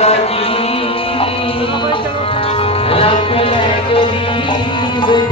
करी रख ले करी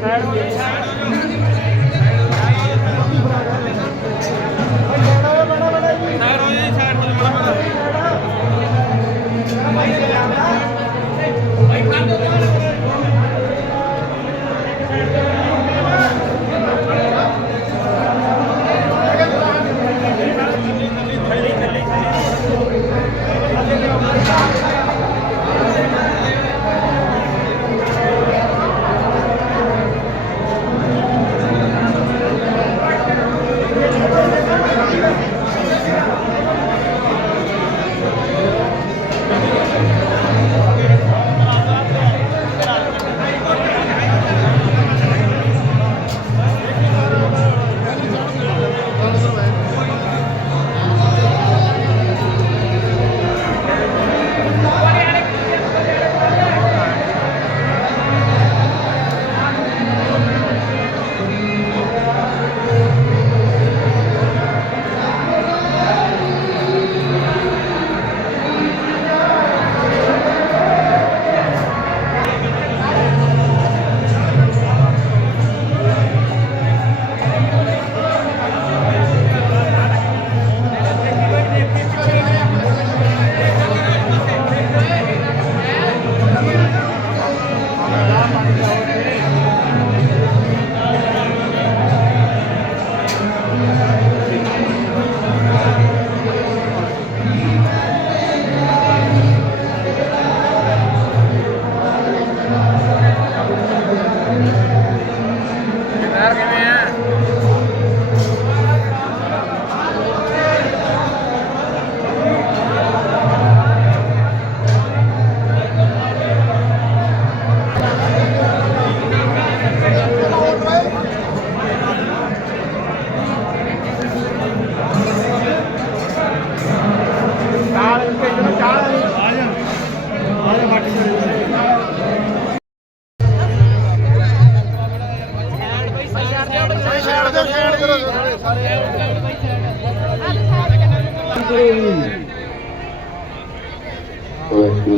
Her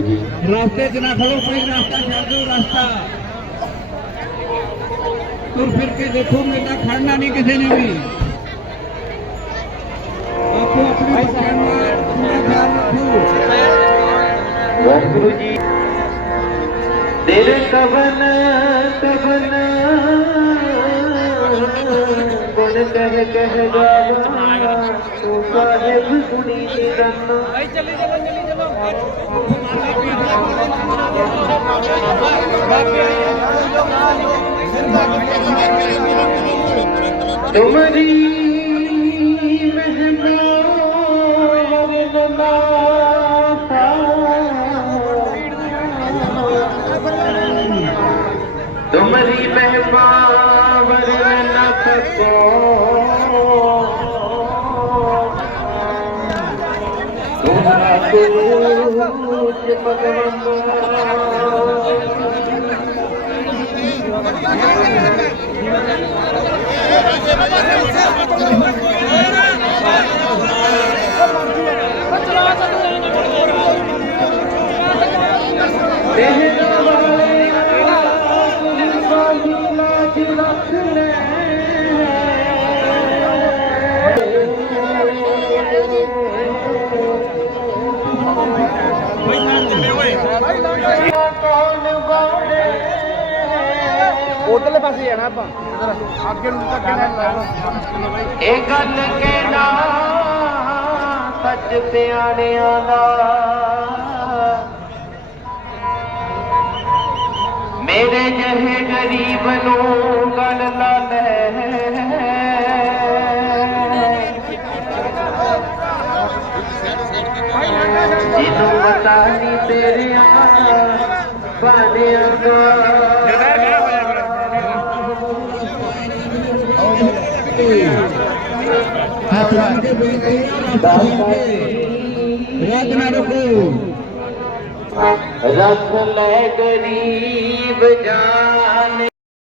ਜੀ ਰਾਸਤੇ 'ਚ ਨਾ ਖੜੋ ਕੋਈ ਰਾਸਤਾ ਛੱਡ ਦਿਓ ਰਸਤਾ ਤੁਰ ਫਿਰ ਕੇ ਦੇਖੋ ਮੇਰਾ ਖੜਨਾ ਨਹੀਂ ਕਿਸੇ ਨੇ ਵੀ ਆਪੋ ਆਪਣੀ ਬੱਚਿਆਂ ਦਾ ਪੂਰਾ ਖਿਆਲ ਰੱਖੋ ਵਾਹਿਗੁਰੂ ಕಹ ಕಹಗಾಹೆಬ್ ಕುಣಿಸಿದನ್ನು ತುಮರಿ ತುಮರಿ ಮೆಹಮಾ Thank you. ਉਧਰਲੇ ਪਾਸੇ ਜਾਣਾ ਆਪਾਂ। ਅੱਗੇ ਨੂੰ ਤਾਂ ਅੱਗੇ ਇਹ ਗੱਲ ਕਹਿਣਾ ਸੱਚ ਪਿਆਰਿਆਂ ਦਾ। ਮੇਰੇ ਜਿਹੇ ਗਰੀਬ ਨੂੰ ਗੱਲ ਨਾ ਲੈ। जिनू पता नहीं तेरे बाने हाथ आगे बढ़े गरीब जा